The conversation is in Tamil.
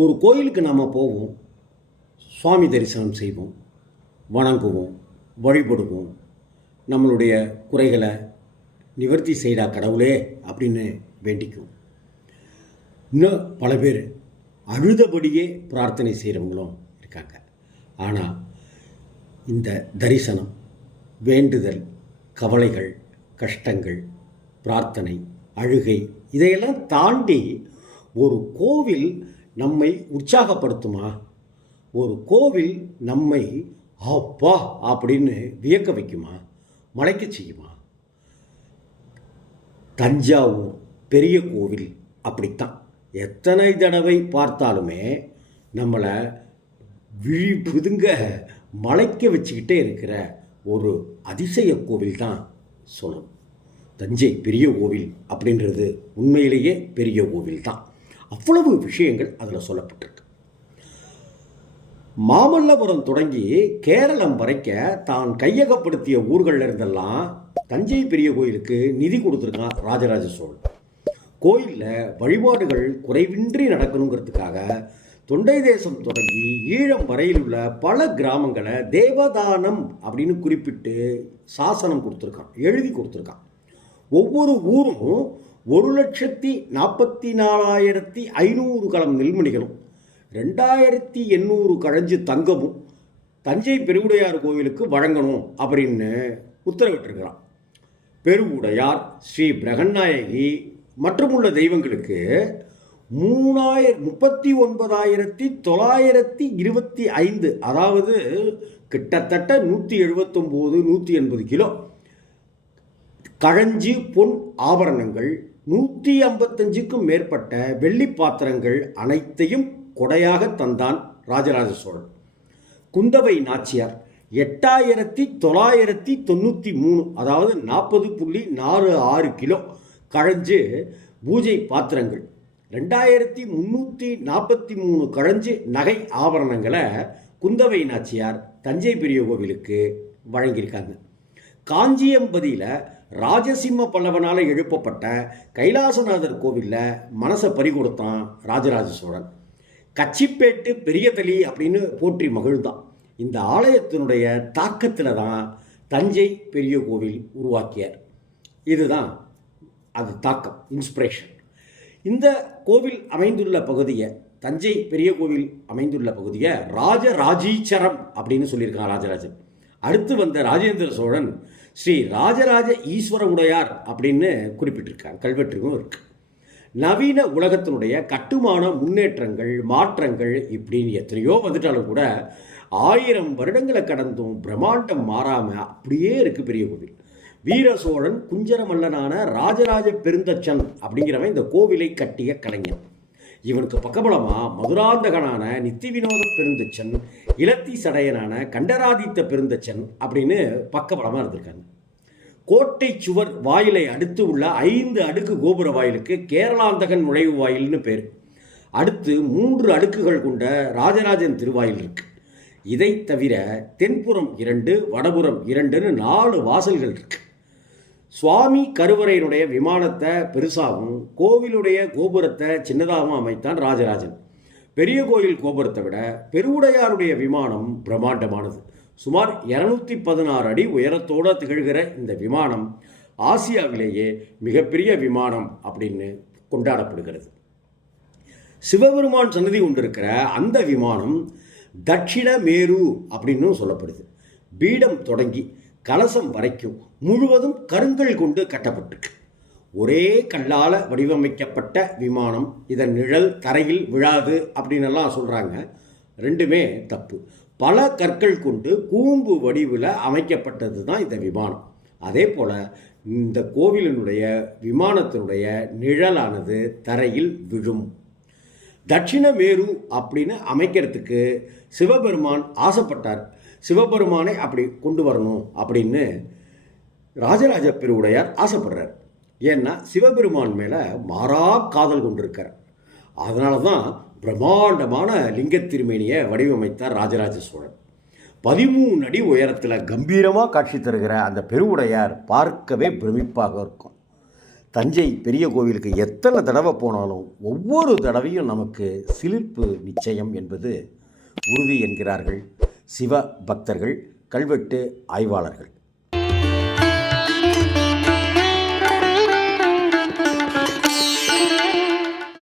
ஒரு கோயிலுக்கு நம்ம போவோம், சுவாமி தரிசனம் செய்வோம், வணங்குவோம், வழிபடுவோம், நம்மளுடைய குறைகளை நிவர்த்தி செய்டா கடவுளே அப்படின்னு வேண்டிக்குவோம். இன்னும் பல பேர் அழுதபடியே பிரார்த்தனை செய்கிறவங்களும் இருக்காங்க. ஆனால் இந்த தரிசனம், வேண்டுதல், கவலைகள், கஷ்டங்கள், பிரார்த்தனை, அழுகை இதையெல்லாம் தாண்டி ஒரு கோவில் நம்மை உற்சாகப்படுத்துமா? ஒரு கோவில் நம்மை அப்பா அப்படின்னு வியக்க வைக்குமா? மலைக்க செய்யுமா? தஞ்சாவூர் பெரிய கோவில் அப்படித்தான். எத்தனை தடவை பார்த்தாலுமே நம்மளை விழி புதுங்க மலைக்க வச்சுக்கிட்டே இருக்கிற ஒரு அதிசய கோவில் தான் சொல்லணும். தஞ்சை பெரிய கோவில் அப்படின்றது உண்மையிலேயே பெரிய கோவில் தான். அவ்வளவு விஷயங்கள் அதில் சொல்லப்பட்டிருக்கு. மாமல்லபுரம் தொடங்கி கேரளம் வரைக்க தான் கையகப்படுத்திய ஊர்களில் இருந்தெல்லாம் தஞ்சை பெரிய கோயிலுக்கு நிதி கொடுத்துருக்கான் ராஜராஜ சோழன். கோயிலில் வழிபாடுகள் குறைவின்றி நடக்கணுங்கிறதுக்காக தொண்டை தேசம் தொடங்கி ஈழம் வரையில் உள்ள பல கிராமங்களை தேவதானம் அப்படின்னு குறிப்பிட்டு சாசனம் கொடுத்துருக்கான், எழுதி கொடுத்துருக்கான். ஒவ்வொரு ஊரும் 1,44,500 களம் நெல்மணிகளும் 2,800 கழஞ்சு தங்கமும் தஞ்சை பெருவுடையார் கோவிலுக்கு வழங்கணும் அப்படின்னு உத்தரவிட்டிருக்கிறான். பெருவுடையார், ஸ்ரீ பிரகநாயகி மற்றும் உள்ள தெய்வங்களுக்கு 39,925, அதாவது கிட்டத்தட்ட 179 180 கிலோ கழஞ்சி பொன் ஆபரணங்கள், 155க்கும் மேற்பட்ட வெள்ளி பாத்திரங்கள் அனைத்தையும் கொடையாக தந்தான் ராஜராஜ சோழன். குந்தவை நாச்சியார் 8,993, அதாவது 40.46 கிலோ கழஞ்சு பூஜை பாத்திரங்கள், 2,343 கழஞ்சு நகை ஆபரணங்களை குந்தவை நாச்சியார் தஞ்சை பெரிய கோவிலுக்கு வழங்கியிருக்காங்க. காஞ்சியம்பதியில் ராஜசிம்ம பல்லவனால் எழுப்பப்பட்ட கைலாசநாதர் கோவிலில் மனசை பறிகொடுத்தான் ராஜராஜ சோழன். கச்சிப்பேட்டு பெரிய தளி அப்படின்னு போற்றி மகிழ்ந்தான். இந்த ஆலயத்தினுடைய தாக்கத்தில் தான் தஞ்சை பெரிய கோவில் உருவாக்கியார். இதுதான் அது தாக்கம், இன்ஸ்பிரேஷன். இந்த கோவில் அமைந்துள்ள பகுதியை, தஞ்சை பெரிய கோவில் அமைந்துள்ள பகுதியை ராஜராஜீச்சரம் அப்படின்னு சொல்லியிருக்கான் ராஜராஜன். அடுத்து வந்த ராஜேந்திர சோழன் ஸ்ரீ ராஜராஜ ஈஸ்வர உடையார் அப்படின்னு குறிப்பிட்டிருக்காங்க. கல்வெட்டுக்கும் இருக்கு. நவீன உலகத்தினுடைய கட்டுமான முன்னேற்றங்கள், மாற்றங்கள் இப்படின்னு எத்தனையோ வந்துட்டாலும் கூட 1000 வருடங்களை கடந்தும் பிரம்மாண்டம் மாறாமல் அப்படியே இருக்குது பெரிய கோவில். வீர சோழன் குஞ்சர மல்லனான ராஜராஜ பெருந்தச்சன் அப்படிங்கிறவன் இந்த கோவிலை கட்டிய கலைஞன். இவனுக்கு பக்கபலமாக மதுராந்தகனான நித்தி வினோத பெருந்தச்சன், இலத்தி சடையனான கண்டராதித்த பெருந்தச்சன் அப்படின்னு பக்கபலமாக இருந்திருக்காங்க. கோட்டை சுவர் வாயிலை அடுத்து உள்ள 5 அடுக்கு கோபுர வாயிலுக்கு கேரளாந்தகன் நுழைவு வாயில்னு பேர். அடுத்து 3 அடுக்குகள் கொண்ட ராஜராஜன் திருவாயில் இருக்கு. இதை தவிர தென்புறம் 2, வடபுறம் 2ன்னு 4 வாசல்கள் இருக்கு. சுவாமி கருவறையினுடைய விமானத்தை பெருசாகவும் கோவிலுடைய கோபுரத்தை சின்னதாகவும் அமைத்தான் ராஜராஜன். பெரிய கோயில் கோபுரத்தை விட பெருவுடையாருடைய விமானம் பிரம்மாண்டமானது. சுமார் 216 அடி உயரத்தோடு திகழ்கிற இந்த விமானம் ஆசியாவிலேயே மிகப்பெரிய விமானம் அப்படின்னு கொண்டாடப்படுகிறது. சிவபெருமான் சன்னதி கொண்டிருக்கிற அந்த விமானம் தட்சிண மேரு அப்படின்னு சொல்லப்படுது. பீடம் தொடங்கி கலசம் வரைக்கும் முழுவதும் கருங்கல் கொண்டு கட்டப்பட்டிருக்கு. ஒரே கல்லால் வடிவமைக்கப்பட்ட விமானம். இதன் நிழல் தரையில் விழாது அப்படின்னெல்லாம் சொல்கிறாங்க. ரெண்டுமே தப்பு. பல கற்கள் கொண்டு கூம்பு வடிவில் அமைக்கப்பட்டது தான் இந்த விமானம். அதே போல் இந்த கோவிலினுடைய விமானத்தினுடைய நிழலானது தரையில் விழும். தட்சிண மேரு அப்படின்னு அமைக்கிறதுக்கு சிவபெருமான் ஆசைப்பட்டார். சிவபெருமானை அப்படி கொண்டு வரணும் அப்படின்னு ராஜராஜ பெருவுடையார் ஆசைப்படுறார். ஏன்னா சிவபெருமான் மேலே மாறா காதல் கொண்டிருக்கார். அதனால தான் பிரம்மாண்டமான லிங்க திருமேனியை வடிவமைத்தார் ராஜராஜ சோழன். 13 அடி உயரத்தில் கம்பீரமாக காட்சி தருகிற அந்த பெருவுடையார் பார்க்கவே பிரமிப்பாக இருக்கும். தஞ்சை பெரிய கோவிலுக்கு எத்தனை தடவை போனாலும் ஒவ்வொரு தடவையும் நமக்கு சிலிர்ப்பு நிச்சயம் என்பது உறுதி என்கிறார்கள் சிவ பக்தர்கள், கல்வெட்டு ஆய்வாளர்கள்.